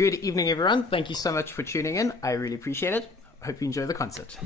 Good evening, everyone. Thank you so much for tuning in. I really appreciate it. Hope you enjoy the concert.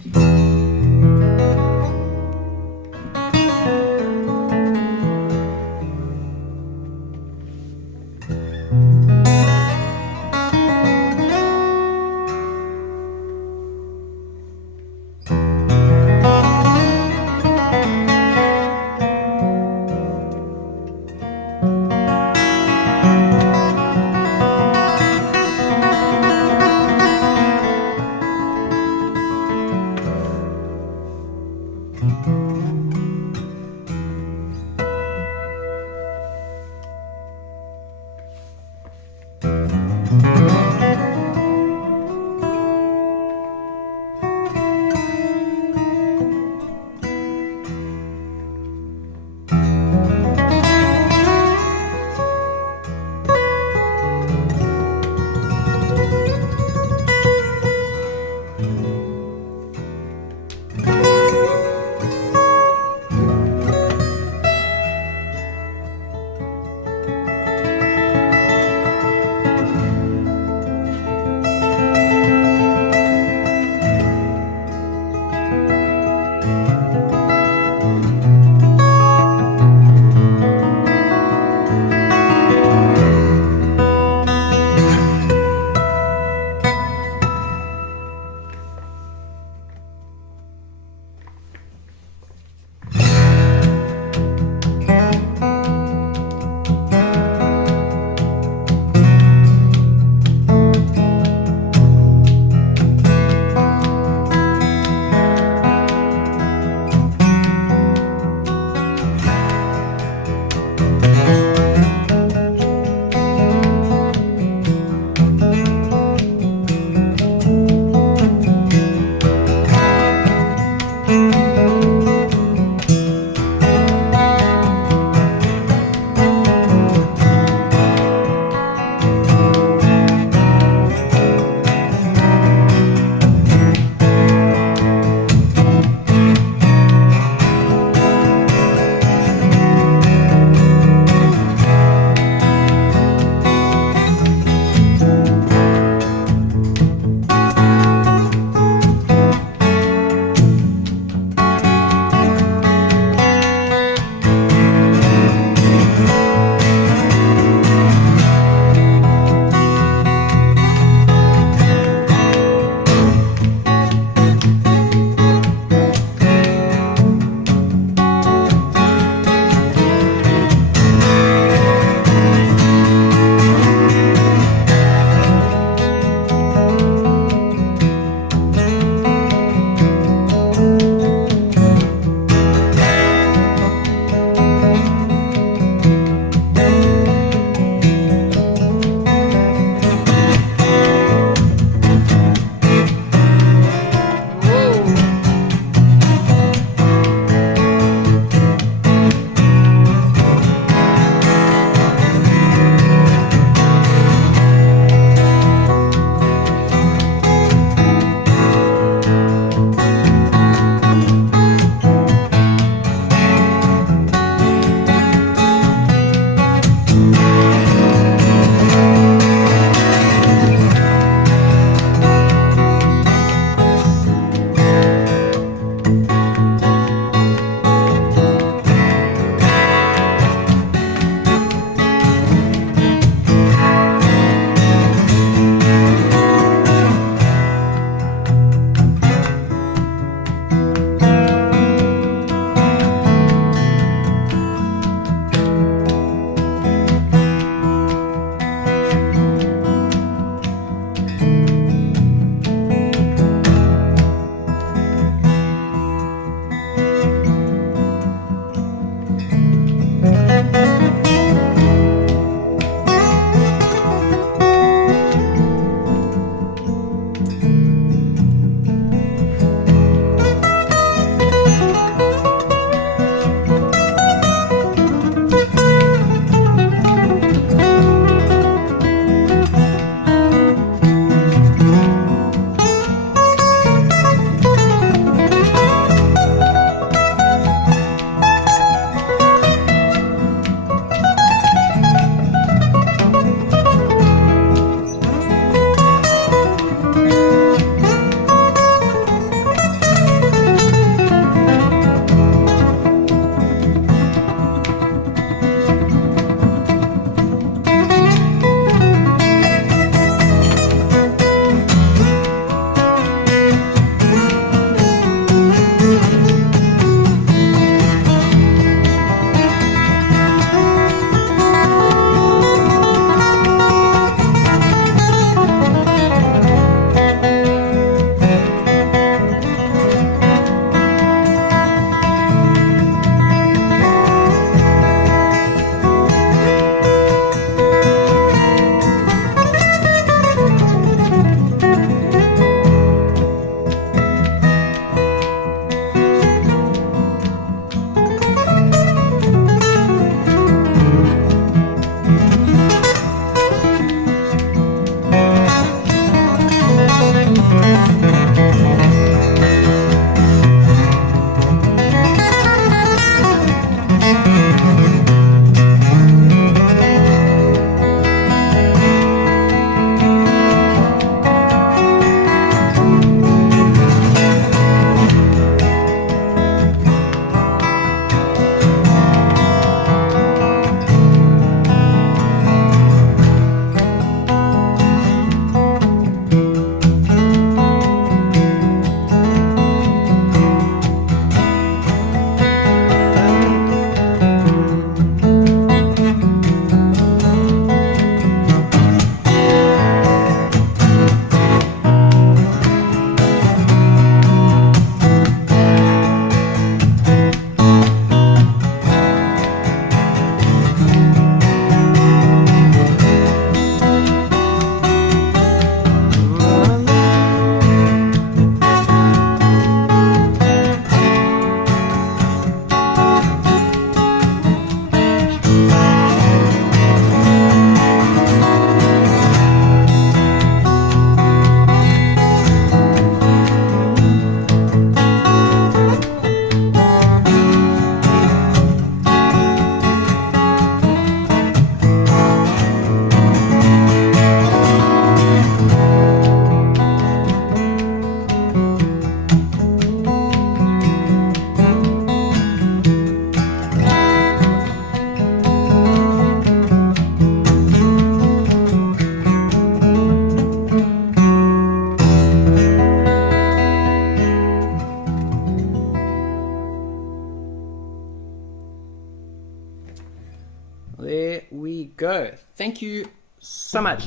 go. Thank you so much.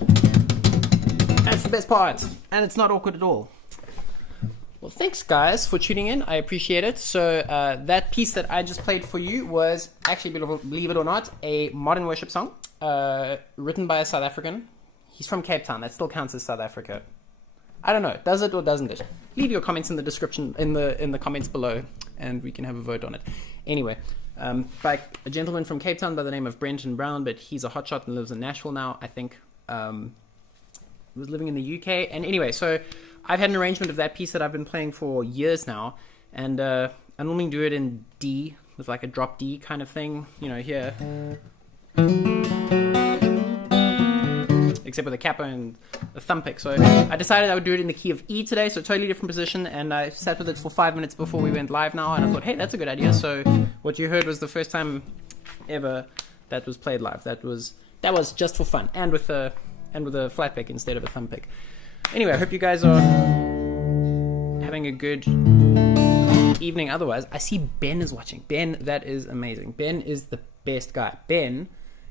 That's the best part, and it's not awkward at all. Well, thanks guys for tuning in. I appreciate it. So that piece that I just played for you was actually, believe it or not, a modern worship song written by a South African. He's from Cape Town. That still counts as South Africa. I don't know. Does it or doesn't it? Leave your comments in the description, in the comments below, and we can have a vote on it. Anyway, by a gentleman from Cape Town by the name of Brenton Brown, but he's a hotshot and lives in Nashville now, I think. Was living in the UK. And anyway, so I've had an arrangement of that piece that I've been playing for years now, and I normally do it in D, with like a drop D kind of thing, you know, here. Except with a capo and a thumb pick. So I decided I would do it in the key of E today, so totally different position, and I sat with it for 5 minutes before we went live now, and I thought, hey, that's a good idea. So what you heard was the first time ever that was played live. That was just for fun, and with a flat pick instead of a thumb pick. Anyway, I hope you guys are having a good evening. Otherwise, I see Ben is watching. Ben, that is amazing. Ben is the best guy. Ben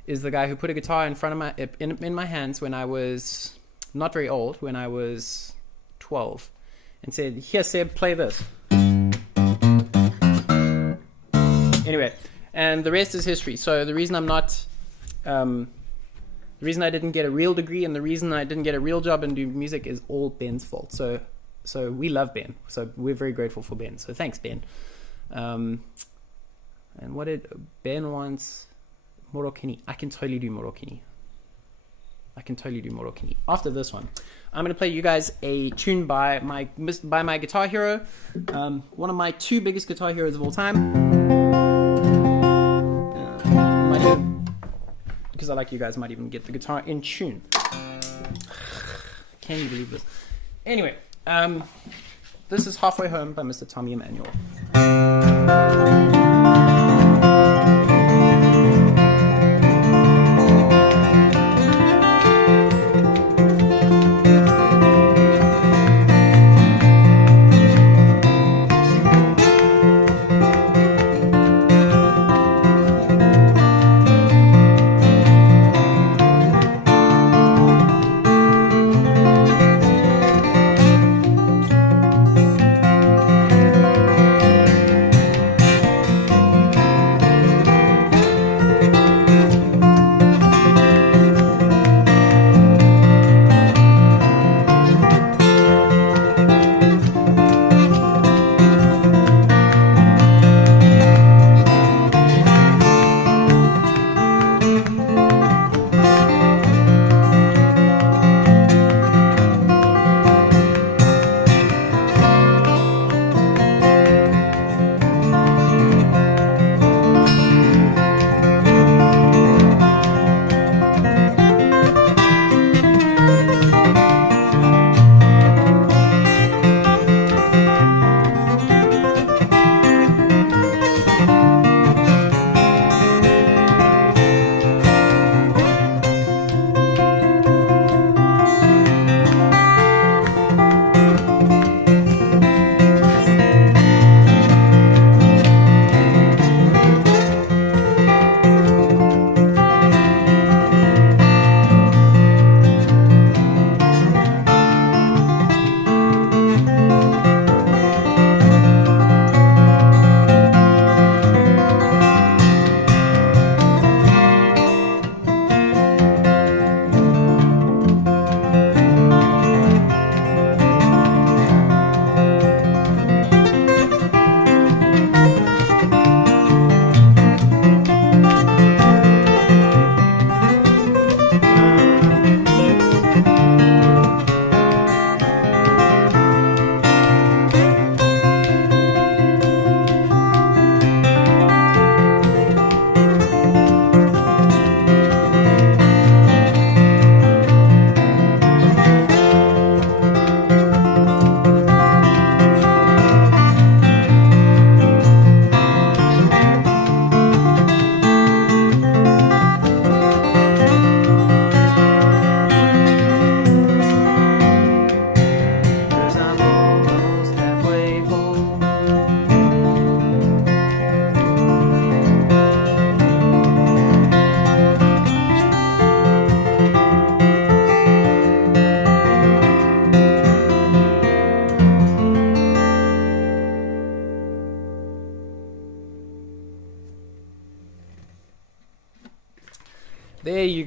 is the guy who put a guitar in front of in my hands when I was not very old, when I was 12, and said, "Here, Seb, play this." Anyway, and the rest is history. So the reason I'm not the reason I didn't get a real degree and the reason I didn't get a real job and do music is all Ben's fault. So we love Ben. So we're very grateful for Ben. So thanks, Ben. And what did Ben wants? Morokini. I can totally do Morokini. After this one, I'm going to play you guys a tune by my guitar hero, one of my two biggest guitar heroes of all time. Because I like you guys might even get the guitar in tune. Can you believe this? Anyway, this is Halfway Home by Mr. Tommy Emmanuel.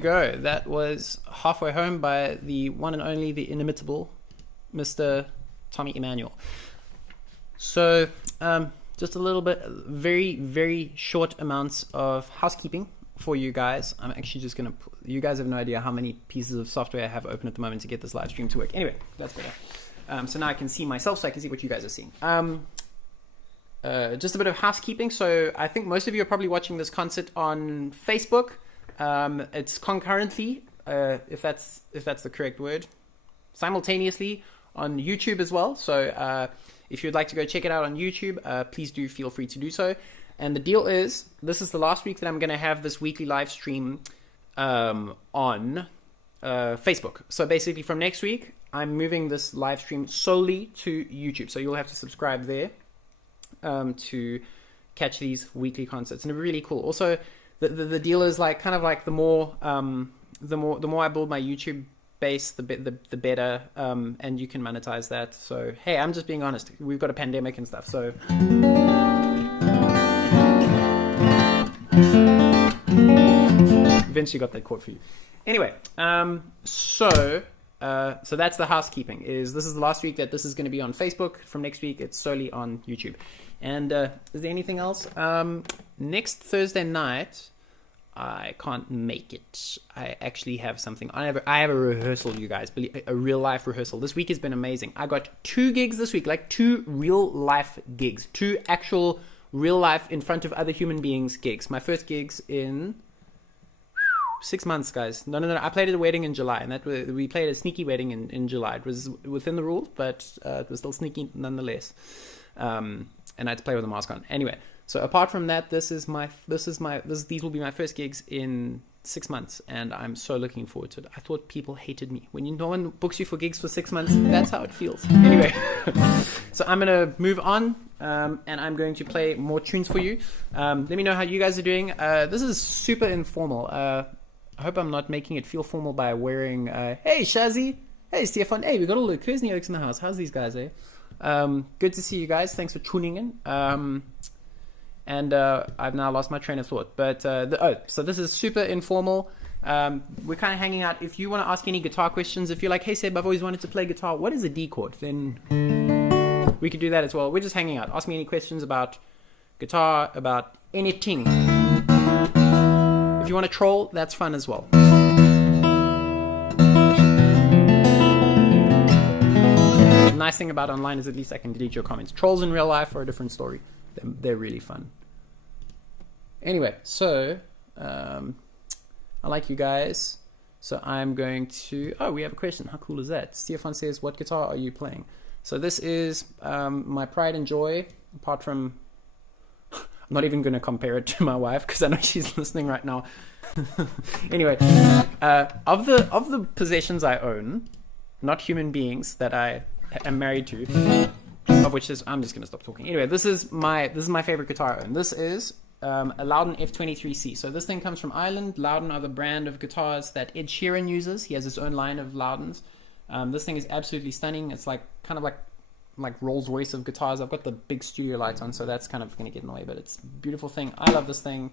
go. That was Halfway Home by the one and only, the inimitable Mr. Tommy Emmanuel. So, just a little bit, very, very short amounts of housekeeping for you guys. I'm actually just going to... You guys have no idea how many pieces of software I have open at the moment to get this live stream to work. Anyway, that's better. So now I can see myself, so I can see what you guys are seeing. Just a bit of housekeeping. So I think most of you are probably watching this concert on Facebook. It's concurrently, if that's the correct word, simultaneously on YouTube as well. So if you'd like to go check it out on YouTube, please do feel free to do so. And the deal is, this is the last week that I'm going to have this weekly live stream on Facebook. So basically from next week, I'm moving this live stream solely to YouTube. So you'll have to subscribe there to catch these weekly concerts. And it'll be really cool. Also, the deal is like kind of like the more I build my YouTube base, the better, and you can monetize that. So hey, I'm just being honest. We've got a pandemic and stuff, so eventually got that quote for you. Anyway, so that's the housekeeping. This is the last week that this is going to be on Facebook. From next week, it's solely on YouTube. And is there anything else? Next Thursday night, I can't make it. I actually have something. I have a rehearsal, you guys. A real life rehearsal. This week has been amazing. I got 2 gigs this week, like 2 real life gigs, 2 actual real life in front of other human beings gigs. My first gigs in 6 months, guys. No. I played at a wedding in July, and we played a sneaky wedding in July. It was within the rules, but it was still sneaky nonetheless. And I had to play with a mask on. Anyway, so apart from that, these will be my first gigs in 6 months, and I'm so looking forward to it. I thought people hated me. When no one books you for gigs for 6 months, that's how it feels. Anyway, so I'm gonna move on, and I'm going to play more tunes for you. Let me know how you guys are doing. This is super informal. I hope I'm not making it feel formal by wearing, hey Shazzy, hey Stefan, hey, we got all the Kuznioks in the house. How's these guys, eh? Good to see you guys. Thanks for tuning in. And I've now lost my train of thought. But so this is super informal. We're kind of hanging out. If you want to ask any guitar questions, if you're like, hey Seb, I've always wanted to play guitar, what is a D chord? Then we could do that as well. We're just hanging out. Ask me any questions about guitar, about anything. If you want to troll, that's fun as well. The nice thing about online is at least I can delete your comments. Trolls in real life are a different story. They're really fun. Anyway, so I like you guys. So I'm going to... Oh, we have a question. How cool is that? Stefan says, what guitar are you playing? So this is my pride and joy, apart from... I'm not even going to compare it to my wife because I know she's listening right now. Anyway, of the possessions I own, not human beings that I am married to, of which is... I'm just going to stop talking. Anyway, this is my favorite guitar I own. This is a Loudon F23C. So this thing comes from Ireland. Loudon are the brand of guitars that Ed Sheeran uses. He has his own line of Loudons. This thing is absolutely stunning. It's like kind of like Rolls Royce of guitars. I've got the big studio lights on, so that's kind of going to get in the way, but it's a beautiful thing. I love this thing,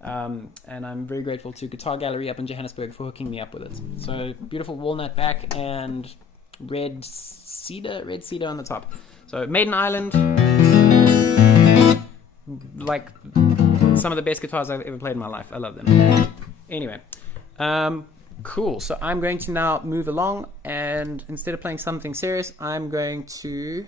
and I'm very grateful to Guitar Gallery up in Johannesburg for hooking me up with it. So beautiful walnut back and red cedar on the top. So made in Ireland, like some of the best guitars I've ever played in my life. I love them. Anyway, cool. So I'm going to now move along, and instead of playing something serious, I'm going to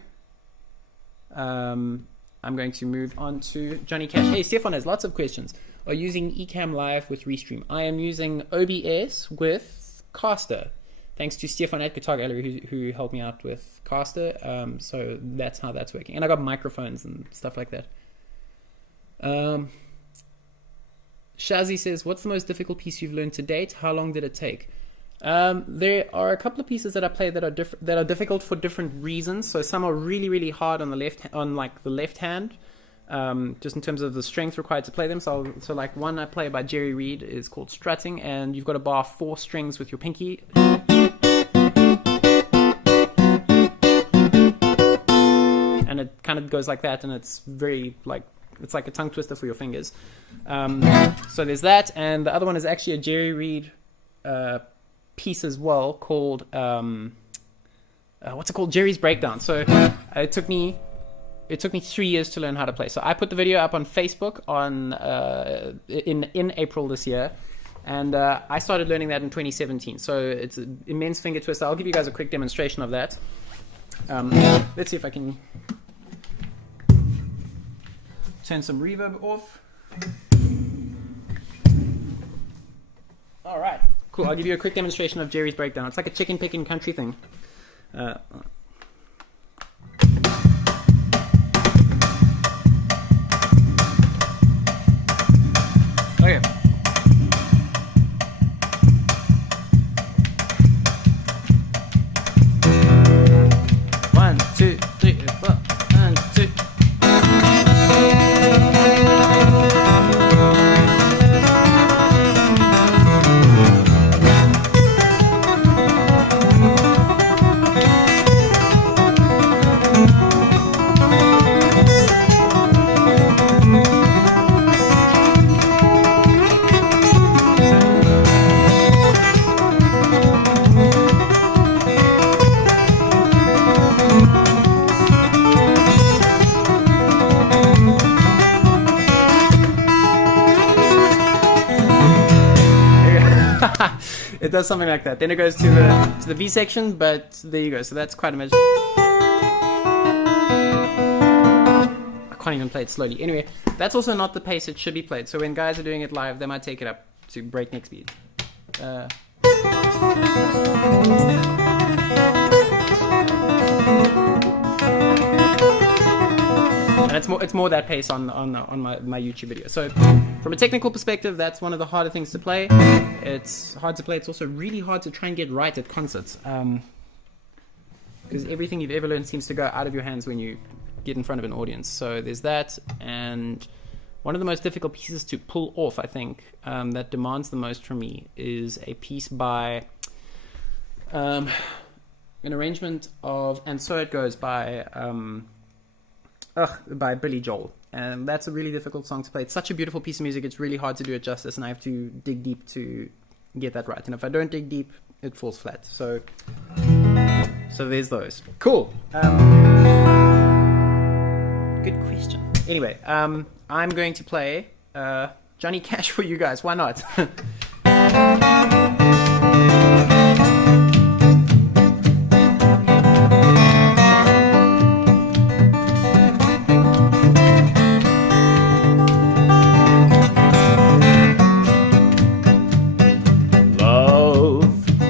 move on to Johnny Cash. Hey, Stefan has lots of questions. Are you using Ecamm Live with Restream? I am using OBS with Caster. Thanks to Stefan at Guitar Gallery who helped me out with Caster. So that's how that's working. And I got microphones and stuff like that. Shazzy says, what's the most difficult piece you've learned to date? How long did it take? There are a couple of pieces that I play that are difficult for different reasons. So some are really, really hard on the left hand, just in terms of the strength required to play them. So like one I play by Jerry Reed is called Strutting, and you've got to bar 4 strings with your pinky. And it kind of goes like that, and it's very it's like a tongue twister for your fingers. So there's that, and the other one is actually a Jerry Reed piece as well called what's it called? Jerry's Breakdown. So it took me 3 years to learn how to play. So I put the video up on Facebook in April this year, and I started learning that in 2017. So it's an immense finger twister. I'll give you guys a quick demonstration of that. Let's see if I can turn some reverb off. All right, cool. I'll give you a quick demonstration of Jerry's Breakdown. It's like a chicken picking country thing. Okay. One, two, three, four. 1, 2. It does something like that. Then it goes to the B section, but there you go. So that's quite a measure. I can't even play it slowly. Anyway, that's also not the pace it should be played. So when guys are doing it live, they might take it up to breakneck speed. And it's more that pace on my YouTube video. So from a technical perspective, that's one of the harder things to play. It's hard to play. It's also really hard to try and get right at concerts, because everything you've ever learned seems to go out of your hands when you get in front of an audience. So there's that, and one of the most difficult pieces to pull off, I think, that demands the most from me, is a piece by an arrangement of "And So It Goes" by Billy Joel. And that's a really difficult song to play. It's such a beautiful piece of music. It's really hard to do it justice, and I have to dig deep to get that right. And if I don't dig deep, it falls flat. So there's those. Cool. Good question. Anyway, I'm going to play Johnny Cash for you guys. Why not?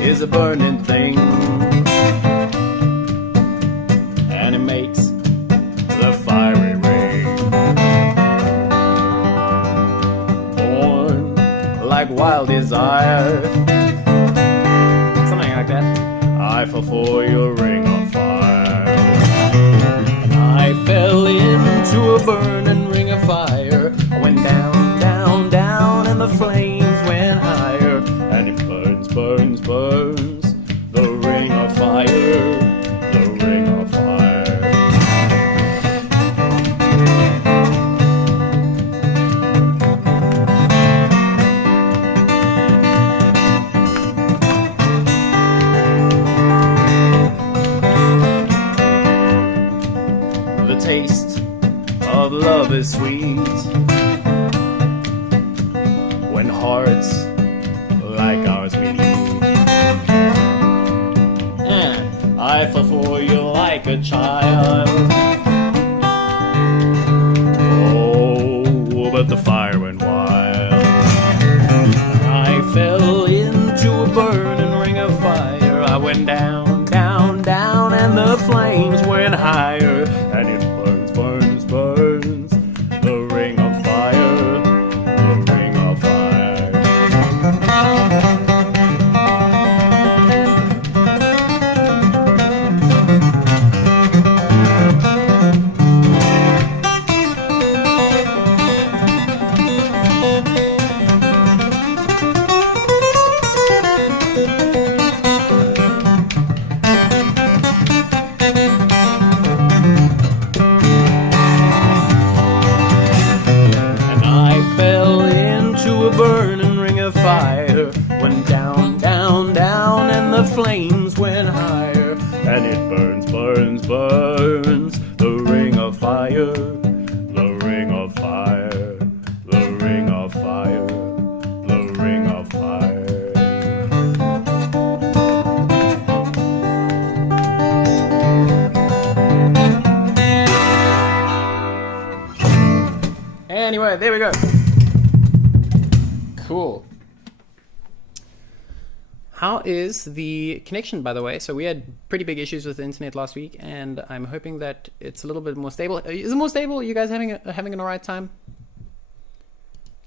Is a burning thing, and it makes the fiery ring. Born like wild desire, something like that. I fell for your ring of fire, and I fell into a burning ring of fire. I went down, down, down, and the flames went higher, and it burns, burns, burns, the ring of fire, the ring of fire. The taste of love is sweet when hearts like ours meet. And I fell for you like a child. Oh, but the fire went wild. I fell into a burning ring of fire. I went down, down, down, and the flames went higher. And it burns, burns, burns, the ring of fire, the ring of fire. the flames went higher, and it burns, burns, burns. The ring of fire, the ring of fire, the ring of fire, the ring of fire. Anyway, there we go. Cool. How is the connection, by the way? So we had pretty big issues with the internet last week, and I'm hoping that it's a little bit more stable. Is it more stable? Are you guys having an alright time?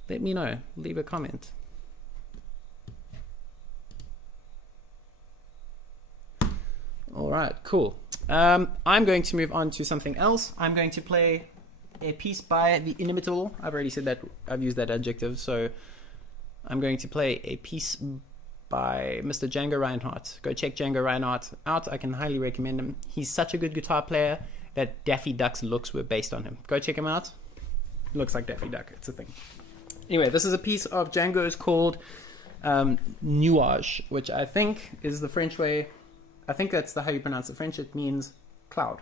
Let me know. Leave a comment. Alright, cool. I'm going to move on to something else. I'm going to play a piece by the Inimitable. I've already said that. I've used that adjective. So I'm going to play a piece by Mr. Django Reinhardt. Go check Django Reinhardt out. I can highly recommend him. He's such a good guitar player that Daffy Duck's looks were based on him. Go check him out. Looks like Daffy Duck. It's a thing. Anyway, this is a piece of Django's called Nuage, which I think is the French way. I think that's how you pronounce it. French. It means cloud.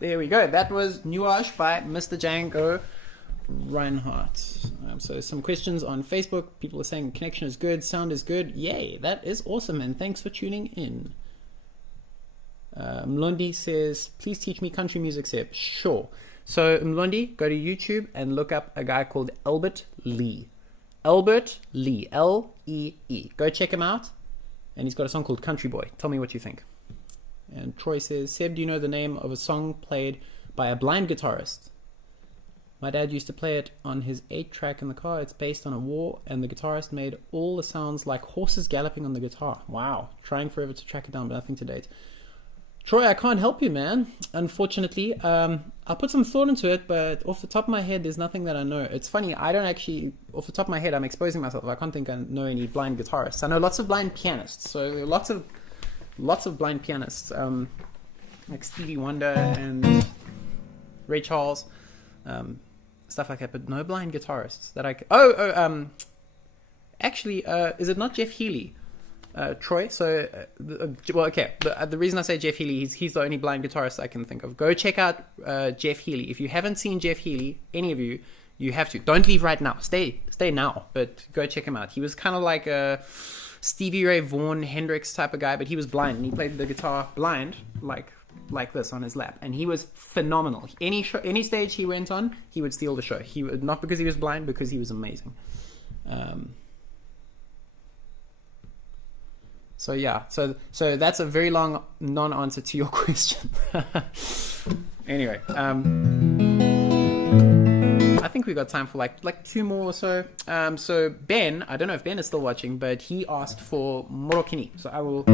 There we go. That was Nuage by Mr. Django Reinhardt. So some questions on Facebook. People are saying connection is good, sound is good. Yay, that is awesome, and thanks for tuning in. Mlondi says, please teach me country music, Seb. Sure. So Mlondi, go to YouTube and look up a guy called Albert Lee. Albert Lee, L-E-E. Go check him out. And he's got a song called Country Boy. Tell me what you think. And Troy says, Seb, do you know the name of a song played by a blind guitarist? My dad used to play it on his 8-track in the car. It's based on a war, and the guitarist made all the sounds like horses galloping on the guitar. Wow. Trying forever to track it down, but nothing to date. Troy, I can't help you, man. Unfortunately, I'll put some thought into it, but off the top of my head, there's nothing that I know. It's funny, I don't actually, off the top of my head, I'm exposing myself. I can't think I know any blind guitarists. I know lots of blind pianists. So lots of blind pianists, like Stevie Wonder and Ray Charles, stuff like that. But no blind guitarists that I. Actually, is it not Jeff Healey? Troy, so well, okay. The reason I say Jeff Healey, he's the only blind guitarist I can think of. Go check out Jeff Healey. If you haven't seen Jeff Healey, any of you, you have to. Don't leave right now. Stay now, but go check him out. He was kind of like a Stevie Ray Vaughan, Hendrix type of guy, but he was blind and he played the guitar blind, like this on his lap, and he was phenomenal. Any stage he went on, he would steal the show. He would, not because he was blind, because he was amazing. So yeah, so that's a very long non-answer to your question. Anyway, I think we got time for like 2 more or so. So Ben, I don't know if Ben is still watching, but he asked for Morokini, so I will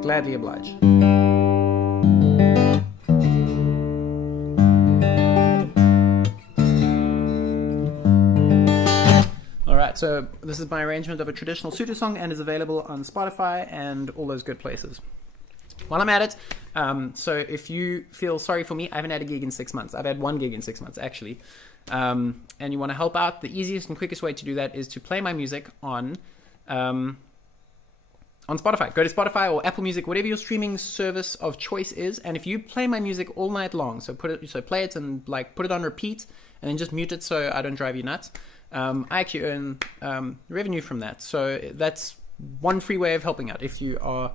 gladly oblige. So this is my arrangement of a traditional Sotho song and is available on Spotify and all those good places. While I'm at it, so if you feel sorry for me, I haven't had a gig in 6 months. I've had 1 gig in 6 months, actually. And you want to help out, the easiest and quickest way to do that is to play my music on Spotify. Go to Spotify or Apple Music, whatever your streaming service of choice is. And if you play my music all night long, so play it and like put it on repeat and then just mute it so I don't drive you nuts. I actually earn revenue from that, so that's one free way of helping out if you are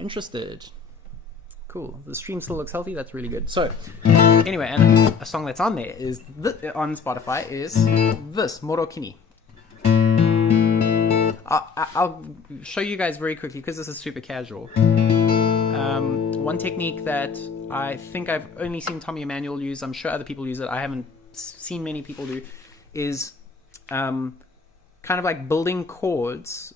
interested. Cool. The stream still looks healthy. That's really good. So anyway, and a song that's on there is on Spotify is this Morokini. I'll show you guys very quickly because this is super casual. One technique that I think I've only seen Tommy Emmanuel use. I'm sure other people use it. I haven't seen many people do. Is kind of like building chords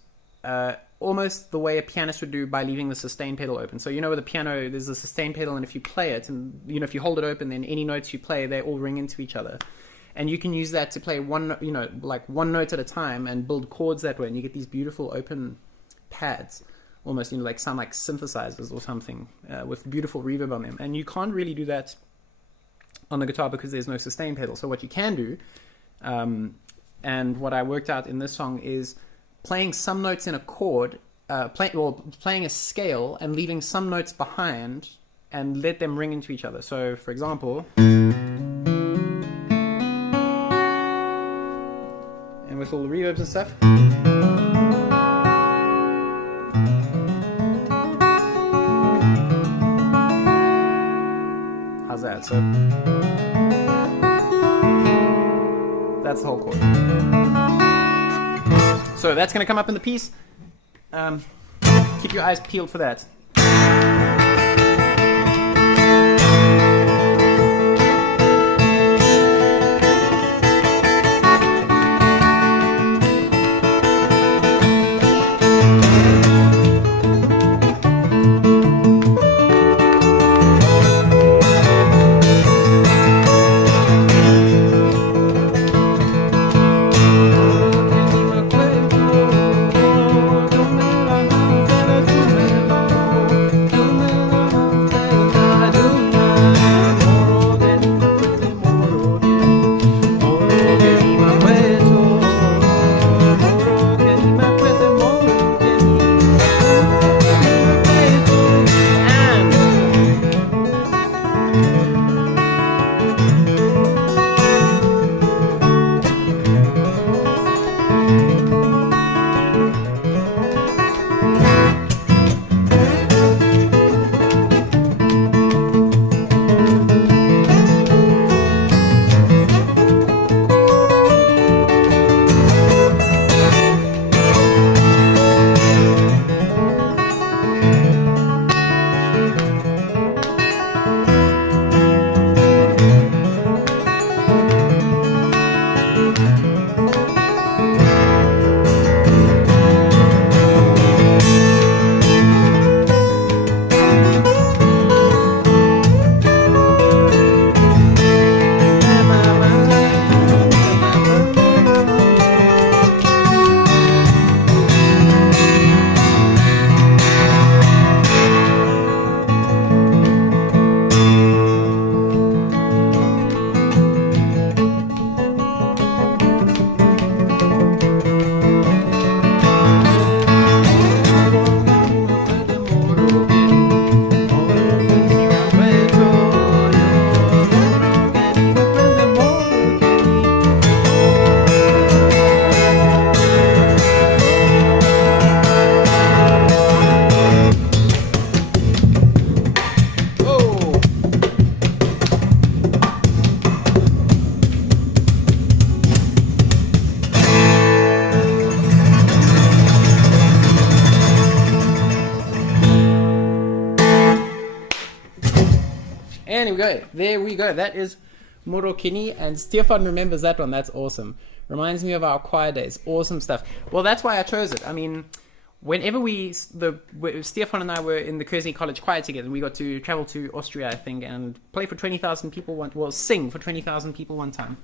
almost the way a pianist would do by leaving the sustain pedal open. So with a piano, there's a sustain pedal, and if you play it, and if you hold it open, then any notes you play, they all ring into each other. And you can use that to play one note at a time and build chords that way, and you get these beautiful open pads, almost like sound like synthesizers or something, with beautiful reverb on them. And you can't really do that on the guitar because there's no sustain pedal. So what you can do, and what I worked out in this song, is playing some notes in a chord, playing a scale and leaving some notes behind and let them ring into each other. So for example, and with all the reverbs and stuff. How's that? So that's the whole chord. So that's going to come up in the piece. Keep your eyes peeled for that. go. There we go. That is Morokini, and Stefan remembers that one. That's awesome. Reminds me of our choir days. Awesome stuff. Well, that's why I chose it. I mean, whenever Stefan and I were in the Kersney College choir together, we got to travel to Austria, I think, and play for 20,000 people sing for 20,000 people one time.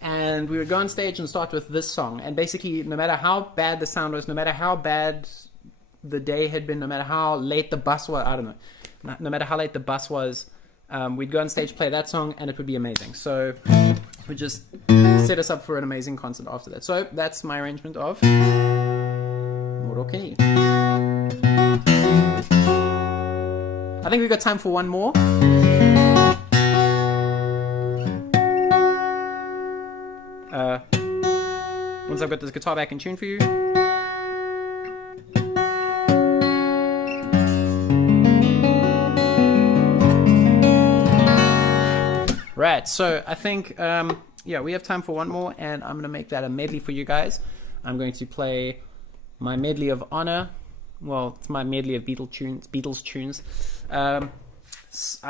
And we would go on stage and start with this song. And basically, no matter how bad the sound was, no matter how bad the day had been, no matter how late the bus was, I don't know, no matter how late the bus was, we'd go on stage, play that song, and it would be amazing. So it would just set us up for an amazing concert after that. So that's my arrangement of Morokini. I think we've got time for one more. Once I've got this guitar back in tune for you. Right, so I think, we have time for one more, and I'm going to make that a medley for you guys. I'm going to play my medley of honor. Well, it's my medley of Beatles tunes. I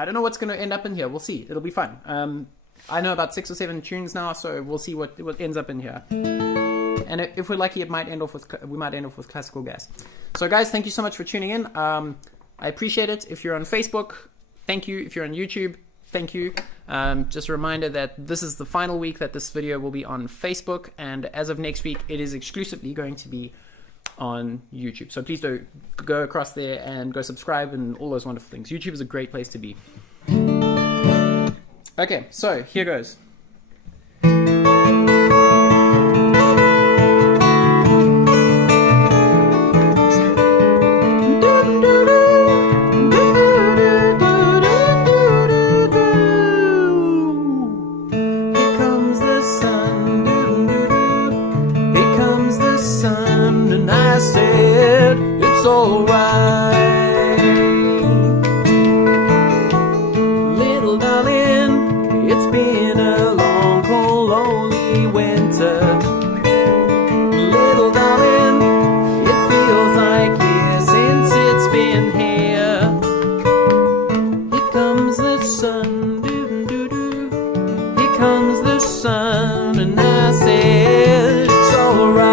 don't know what's going to end up in here. We'll see. It'll be fun. I know about 6 or 7 tunes now, so we'll see what ends up in here. And if we're lucky, we might end off with classical gas. So guys, thank you so much for tuning in. I appreciate it. If you're on Facebook, thank you. If you're on YouTube, thank you. Just a reminder that this is the final week that this video will be on Facebook, and as of next week, it is exclusively going to be on YouTube. So please do go across there and go subscribe and all those wonderful things. YouTube is a great place to be. Okay, so here goes. It's alright, little darling, it's been a long, cold, lonely winter. Little darling, it feels like years since it's been here. Here comes the sun, doo-doo-doo. Here comes the sun, and I said it's alright.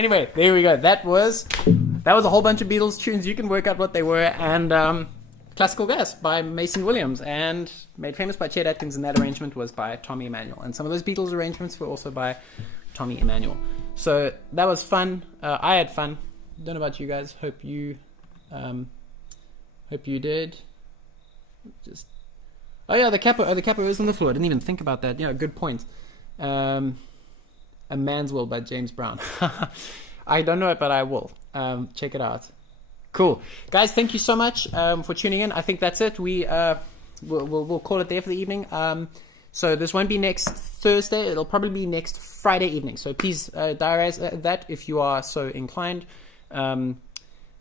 Anyway, there we go. That was a whole bunch of Beatles tunes. You can work out what they were. And Classical Gas by Mason Williams, and made famous by Chet Atkins, and that arrangement was by Tommy Emmanuel. And some of those Beatles arrangements were also by Tommy Emmanuel. So that was fun. I had fun. Don't know about you guys. Hope you did. Just the capo is on the floor. I didn't even think about that. Yeah, good point. A Man's World by James Brown. I don't know it, but I will. Check it out. Cool, guys. Thank you so much for tuning in. I think that's it. We'll call it there for the evening. So this won't be next Thursday. It'll probably be next Friday evening. So please diarize that if you are so inclined.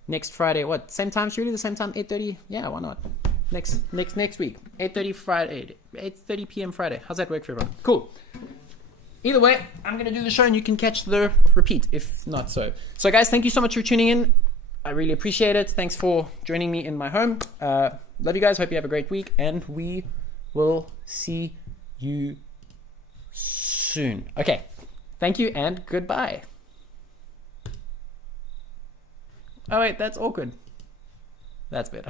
Next Friday, what, same time, Shirley? The same time, 8:30? Yeah, why not? Next week, 8:30 Friday, 8:30 p.m. Friday. How's that work for everyone? Cool. Either way, I'm going to do the show and you can catch the repeat, if not so. So guys, thank you so much for tuning in. I really appreciate it. Thanks for joining me in my home. Love you guys. Hope you have a great week, and we will see you soon. Okay. Thank you and goodbye. Oh wait, that's awkward. That's better.